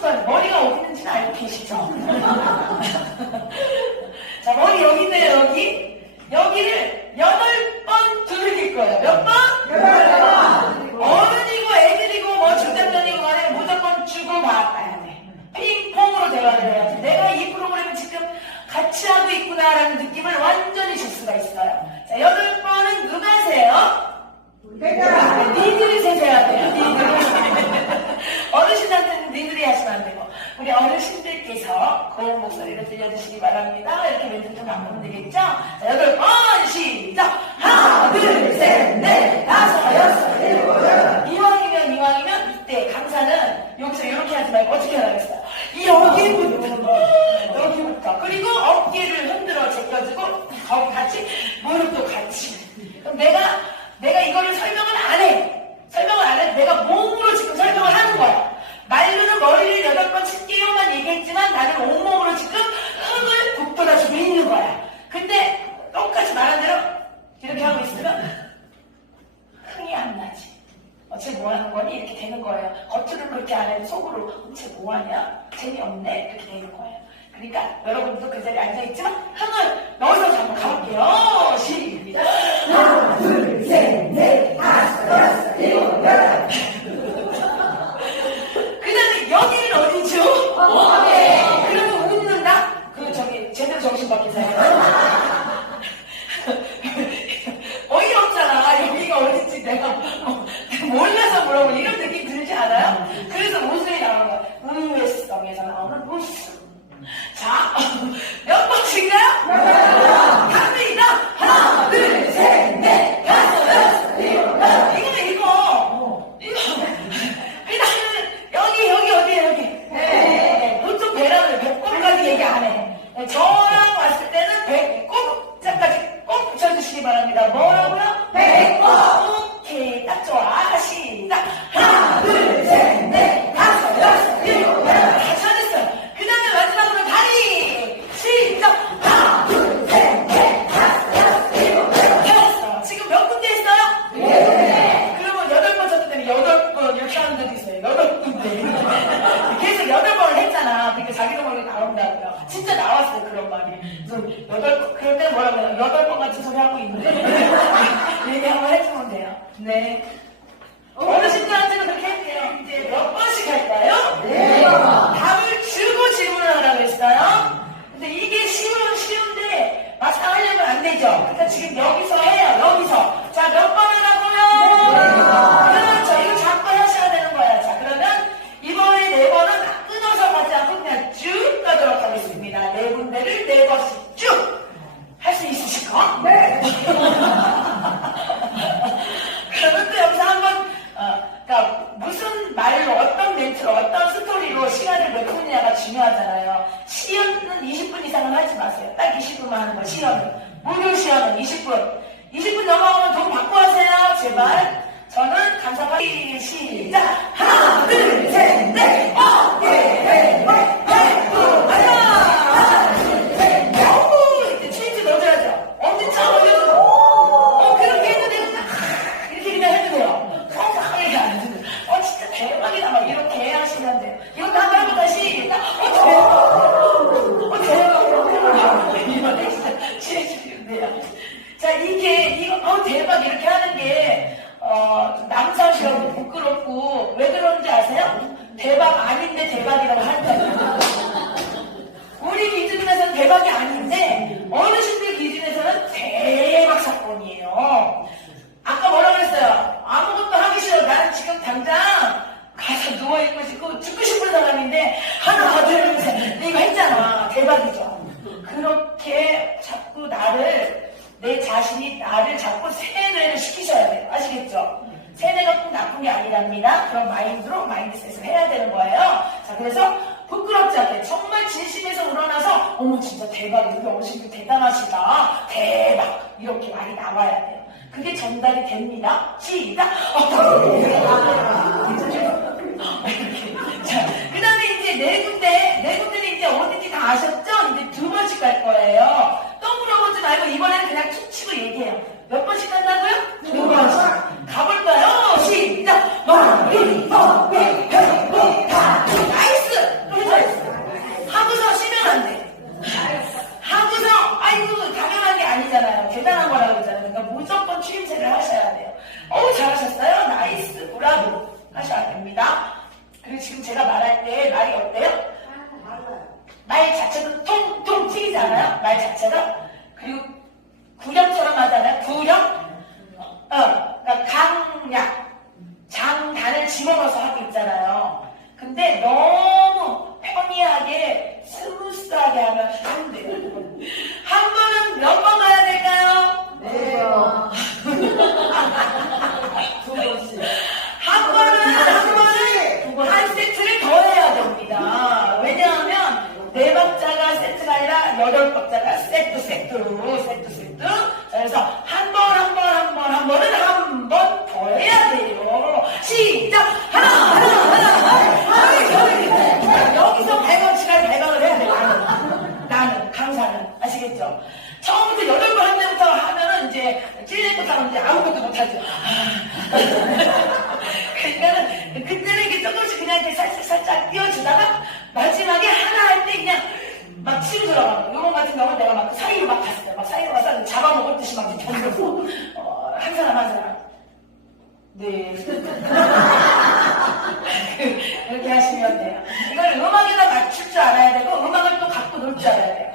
습관, 머리가 어디 있는지는 알고 계시죠? 자, 머리 여기 있네요, 여기. 여기를 여덟 번 두들길 거예요. 몇 번? 어른이고 애들이고 뭐 중장년이고 간에 무조건 주고 받아야 돼. 핑퐁으로 대화를 해야지. 내가 이 프로그램을 지금 같이 하고 있구나라는 느낌을 완전히 줄 수가 있어요. 자, 여덟 번은 누가 세요? 니들이 세셔야 돼요. 니들이. 니들이 하시면 안 되고 우리 어르신들께서 고운 목소리를 들려주시기 바랍니다. 이렇게 멘트 좀 바꾸면 되겠죠? 자, 여덟 번 시작! 하나, 둘, 셋, 넷, 다섯, 여섯, 일곱, 여덟 이왕이면 이왕이면 이때 강사는 여기서 이렇게 하지 말고 어떻게 하겠어요? 여기부터 여기부터 그리고 어깨를 흔들어 제껴주고 같이 무릎도 같이 그럼 내가 내가 이거를 설명을 안 해. 설명을 안 해. 내가 몸으로 지금 설명을 하는 거야. 말로는 머리를 여덟 번 칠게요만 얘기했지만 나는 온몸으로 지금 흥을 북돋아주고 있는 거야. 근데 똑같이 말한 대로 이렇게 하고 있으면 흥이 안 나지. 어째 뭐 하는 거니? 이렇게 되는 거예요. 겉으로 그렇게 안 해도 속으로 어째 뭐 하냐? 재미없네? 이렇게 되는 거예요. 그러니까 여러분도 그 자리에 앉아있지만 흥을 넣어서 한번 가볼게요. 시작! 하나, 둘, 셋, 넷, 다섯, 여섯, 일곱, 여덟. 그 다음에 여기는 어디죠? 어디? 그러면 웃는다? 그 저기 제대로 정신 바뀐 사람. 어이가 없잖아. 여기가 어딘지 내가 어, 몰라서 물어보는 이런 느낌 들지 않아요? 그래서 웃음이 나오는 거야. 우회성에서 나오는 웃음. 자, 몇 번씩인가요? 갑니다. 하나, 둘, 셋, 넷, 다섯, 여섯, 일곱, 여덟. 이거는 이거. 이거. 그 다음에 여기, 여기, 어디에 여기. 네. 보통 배란을 배꼽까지 얘기 안 해. 네, 저랑 왔을 때는 배꼽자까지 꼭 붙여주시기 바랍니다. 뭐라고요? 배꼽. 오케이. 딱 좋아. 시작. 하나, 둘, 셋, 넷, 다섯, 여섯, 일곱, 여덟. 다 잘했어요. 그 다음에 마지막으로 다리. 시작. 하나, 둘, 셋, 넷, 다섯, 여섯, 일곱, 여덟. 해봤어. 지금 몇 군데 했어요? 네. 그러면 여덟 번 쳤기 때문에 여덟 번 이렇게 하는 데도 있어요. 여덟 군데. 계속 여덟 번을 했잖 아. 그러니까 자기도 모르게 나온다고요. 진짜 나왔어요. 그런 말이. 그래서 여덟 번, 그럴 때는 뭐라고 해요? 여덟 번 같은 소리 하고 있는데. 얘기 한번 해주면 돼요. 네. 어르신들한테는 그렇게 할게요. 이제 몇 번씩 할까요? 네. 답을 주고 질문을 하라고 했어요. 근데 이게 쉬운, 쉬운데 막상 하려면 안 되죠. 그러니까 지금. 여기서. 자, 몇 번 하라고요? 그렇죠. 이거 자꾸 하셔야 되는 거야. 자, 그러면 이번에 네 번은 끊어서 가지 않고 그냥 쭉 가도록 하겠습니다. 네 군데를 네 번씩 쭉! 할 수 있으실까? 네. 그러면 또 여기서 한번 어, 그러니까 무슨 말로 어떤 멘트로 어떤 스토리로 시간을 몇 분이냐가 중요하잖아요. 시연은 20분 이상은 하지 마세요. 딱 20분만 하는 거 시연은 무료 시연은 20분. 20분 넘어가면 돈 받고 하세요. 제발. 저는 감사하기 시작. 하나, 둘, 셋, 넷, 어, 예, 예, 예, 예, 어, 트윈트 넣어줘야죠. 엄지척 올려주고. 어. 어, 대박이다. 막 이렇게 하시면 돼요. 이것도 한 번만 다시. 딱, 어. 어, 대박. 이거 진짜 취해주시면 돼요. 자, 이게, 대박. 이렇게 하는 게, 어, 남사시라고 부끄럽고, 왜 그런지 아세요? 대박 아닌데 대박이라고 한다고요. 우리 기준에서는 대박이 아닌데 어르신들 기준에서는 대박 사건이에요. 아까 뭐라 그랬어요? 아무것도 하기 싫어. 난 지금 당장 가서 누워있고 싶고 죽고 싶은 사람인데 하나 둘셋 이거 했잖아. 대박이죠. 그렇게 자꾸 나를 내 자신이 나를 자꾸 세뇌를 시키셔야 돼요. 아시겠죠? 세뇌가 꼭 아니랍니다. 그런 마인드로 마인드셋을 해야 되는 거예요. 자, 그래서 부끄럽지 않게 정말 진심에서 우러나서 어머 진짜 대박이다. 우리 어르신들 대단하시다. 대박. 이렇게 말이 나와야 돼요. 그게 전달이 됩니다. 시작. 어. 자, 그 다음에 이제 네 군데, 네 군데는 이제 어딘지 다 아셨죠? 체크를 하셔야 돼요. 어 잘하셨어요. 나이스. 브라보. 하셔야 됩니다. 그리고 지금 제가 말할 때 말이 어때요? 말 자체도 통통 튀기지 않아요? 말 자체가? 그리고 구령처럼 하잖아요? 구령? 어, 그러니까 강약, 장단을 집어넣어서 하고 있잖아요. 근데 너무 편리하게, 스무스하게 하면 안 돼요. 한 번은 몇 번, 여덟 박자가 세트 세트로 세트 세트. 그래서 한 번 한 번 한 번 한 번은 한 번 더 해야 돼요. 시작 하나 하나 하나 하나 여기서 배박 시간 배박을 해야 돼 나는 나는 강사는 아시겠죠? 처음부터 여덟 번한 때부터 하면은 이제 찔레부터 하면 이제 아무것도 못하죠. 그러니까는 그때는 이게 조금씩 그냥 이렇게 살짝 살짝 띄워주다가 마지막에 하나 할 때 그냥 들어가고 요번 같은 경우는 내가 막 사이로 막 갔어요. 막 사이로 가서 잡아먹을 듯이 막 이렇게 던져서 어, 한 사람 한 사람 네 그렇게 하시면 돼요. 이걸 음악에다 맞출 줄 알아야 되고 음악을 또 갖고 놀 줄 알아야 돼요.